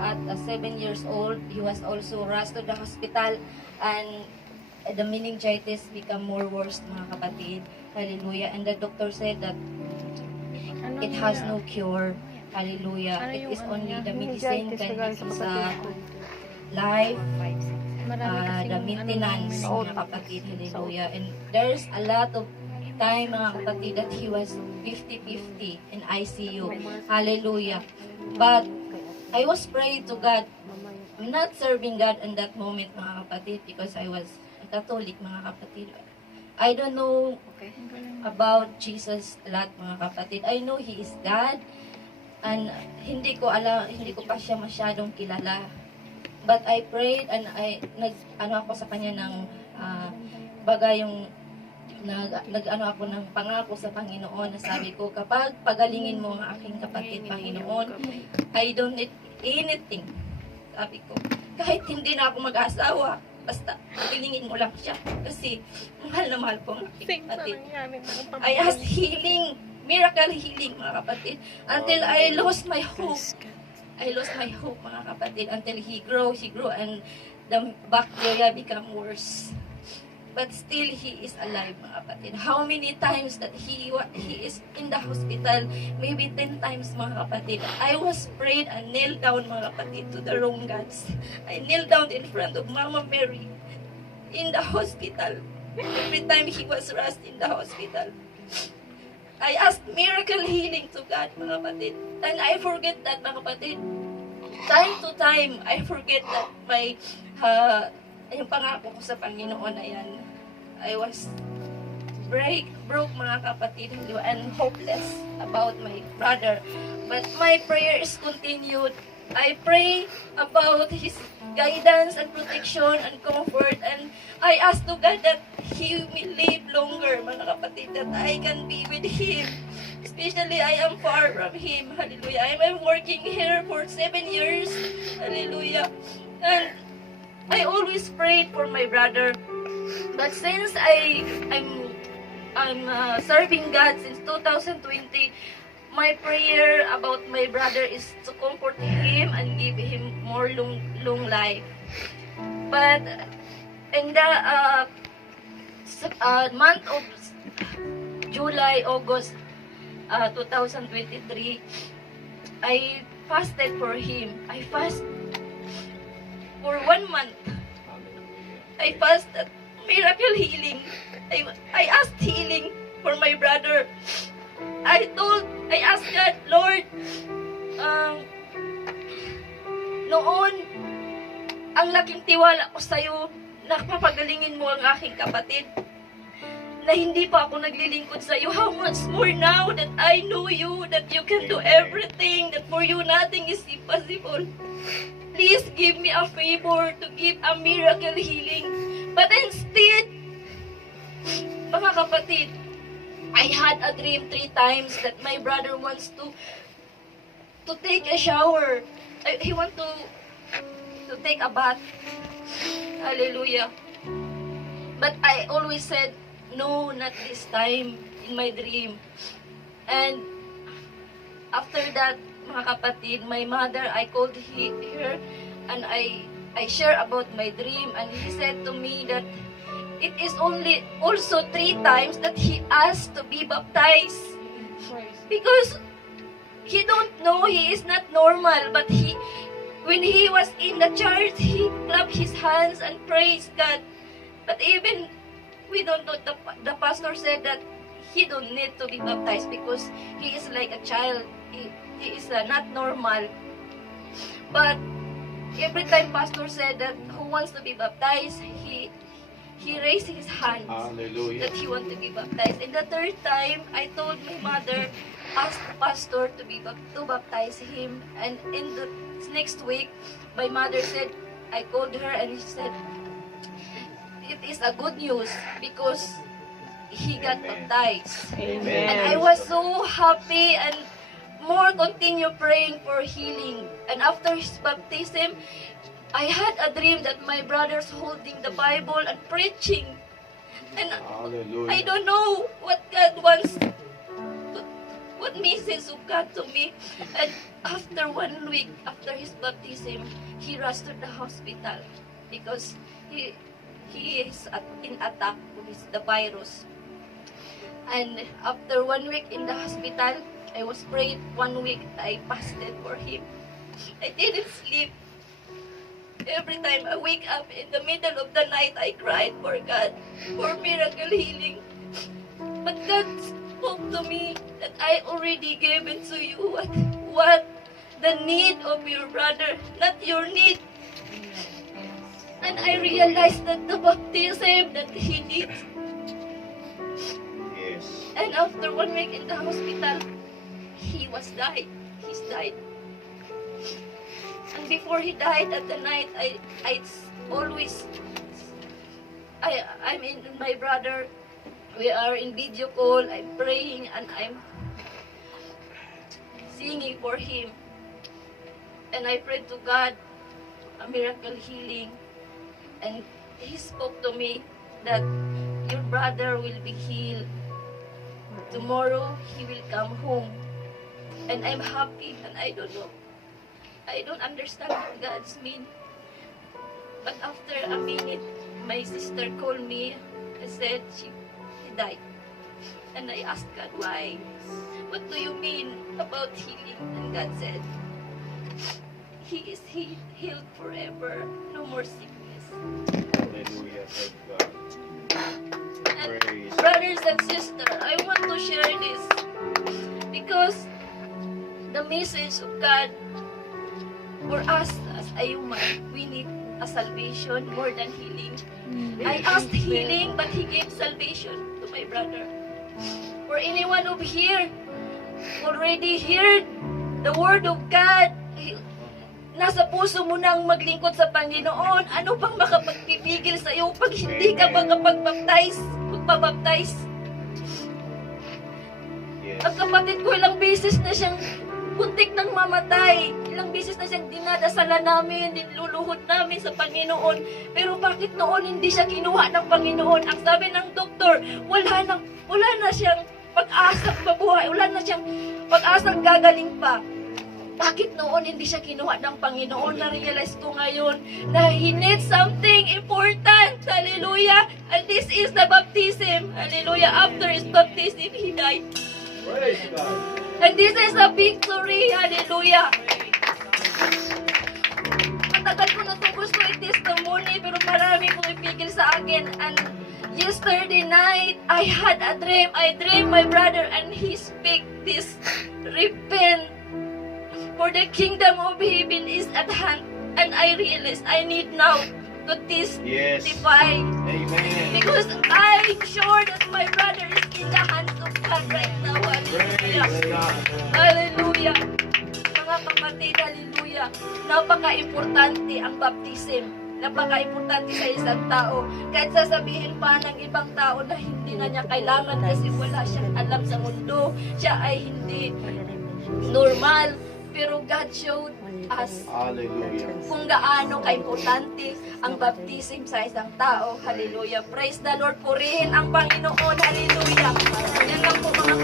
at 7 years old, he was also rushed to the hospital and the meningitis become more worse, mga kapatid. Hallelujah. And the doctor said that it has no cure. Hallelujah. It is only the medicine can give his life, the maintenance, mga kapatid. Hallelujah. And there's a lot of time, mga kapatid, that he was 50-50 in ICU. Hallelujah. But I was praying to God. I'm not serving God in that moment, mga kapatid, because I was a Catholic, mga kapatid. I don't know about Jesus a lot, mga kapatid. I know He is God, and hindi ko pa siya masyadong kilala. But I prayed and nag-ano ako sa kanya ng bagay yung nag-ano ako ng pangako sa Panginoon na sabi ko, kapag pagalingin mo ang aking kapatid, Panginoon, I don't need anything. Sabi ko, kahit hindi na ako mag-asawa, basta pagalingin mo lang siya. Kasi mahal na mahal ko ang aking kapatid. I asked healing, miracle healing, mga kapatid, until I lost my hope. I lost my hope, mga kapatid, until he grew, and the bacteria become worse. But still, he is alive, mga kapatid. How many times that he is in the hospital? Maybe 10 times, mga kapatid. I was prayed and knelt down, mga kapatid, to the wrong gods. I knelt down in front of Mama Mary in the hospital. Every time he was rushed in the hospital, I asked miracle healing to God, mga kapatid. And I forget that, mga kapatid. Time to time, I forget that my yung pangako ko sa Panginoon na yan, I was broke, mga kapatid, and hopeless about my brother. But my prayer is continued. I pray about his guidance and protection and comfort, and I ask to God that He will live longer, mga kapatid, that I can be with Him. Especially, I am far from Him. Hallelujah. I am working here for 7 years. Hallelujah. And I always prayed for my brother, but since I'm serving God since 2020, my prayer about my brother is to comfort him and give him more long life. But in the month of July, August 2023, I fasted for him. I fasted for 1 month. I fasted miracle healing. I asked healing for my brother. I asked God, Lord, noon, ang laking tiwala ko sa'yo, napapagalingin mo ang aking kapatid, na hindi pa ako naglilingkod sa'yo. How much more now that I know you, that you can do everything, that for you nothing is impossible. Please give me a favor to give a miracle healing. But instead, mga kapatid, I had a dream 3 times that my brother wants to take a shower. He wants to take a bath. Hallelujah. But I always said, no, not this time in my dream. And after that, mga kapatid, my mother, I called her and I share about my dream, and he said to me that it is only also 3 times that he asked to be baptized, because he don't know, he is not normal, but when he was in the church, he clapped his hands and praised God. But even we don't know, the pastor said that he don't need to be baptized because he is like a child. He is not normal. But every time pastor said that who wants to be baptized, he raised his hands. Hallelujah. That he want to be baptized. And the 3rd time, I told my mother, ask the pastor to baptize him. And in the next week, my mother said, I called her and she said, it is a good news because he got baptized. Amen. And I was so happy and more continue praying for healing. And after his baptism, I had a dream that my brother's holding the Bible and preaching. And Hallelujah. I don't know what God wants what message of God to me. And after 1 week, after his baptism, he rushed to the hospital because he is in attack with the virus. And after 1 week in the hospital, I was prayed. 1 week, I fasted for him. I didn't sleep. Every time I wake up in the middle of the night, I cried for God, for miracle healing. But God spoke to me that I already gave it to you. What the need of your brother, not your need. And I realized that the baptism that he needs. Yes. And after 1 week in the hospital, he died. He's died. And before he died at the night, I'm in my brother. We are in video call. I'm praying and I'm singing for him. And I prayed to God a miracle healing. And he spoke to me that your brother will be healed. Tomorrow he will come home. And I'm happy and I don't know. I don't understand what God's mean. But after a minute, my sister called me and said he died. And I asked God, why? What do you mean about healing? And God said, he is healed forever. No more sickness. Hallelujah. Thank God. And Praise. brothers and sisters, I want to share this because the message of God for us as a human, we need a salvation more than healing. I asked healing, but He gave salvation to my brother. For anyone over here already heard the word of God, nasa puso mo nang maglingkod sa Panginoon, ano pang makapagpipigil sa iyo pag hindi ka magpabaptize? Yes. Ang kapatid ko, ilang beses na siyang buntik ng mamatay. Ilang beses na siyang dinadasalan namin, niluluhod namin sa Panginoon. Pero bakit noon hindi siya kinuha ng Panginoon? Ang sabi ng doktor, wala na siyang pag-asang mabuhay. Wala na siyang pag-asang gagaling pa. Bakit noon hindi siya kinuha ng Panginoon? Na-realize ko ngayon na he needs something important. Hallelujah! And this is the baptism. Hallelujah! After his baptism, he died. Praise God. And this is a victory. Hallelujah. Matagal ko na ito gusto i-testimony pero marami kong ipigil sa akin. And yesterday night, I had a dream. I dreamed my brother and he speak this. Repent, for the kingdom of heaven is at hand. And I realized I need now to testify. Amen. Because I'm sure that my brother is in the hands of God right now. Hallelujah. Praise God. Hallelujah. Mga kapatid, hallelujah. Napaka-importante ang baptism. Napaka-importante sa isang tao. Kahit sasabihin pa ng ibang tao na hindi na niya kailangan kasi wala siyang alam sa mundo. Siya ay hindi normal. Pero God showed us Hallelujah. kung gaano ka-importante ang baptism sa isang tao. Hallelujah. Praise the Lord. Purihin ang Panginoon. Hallelujah. Yan lang po mga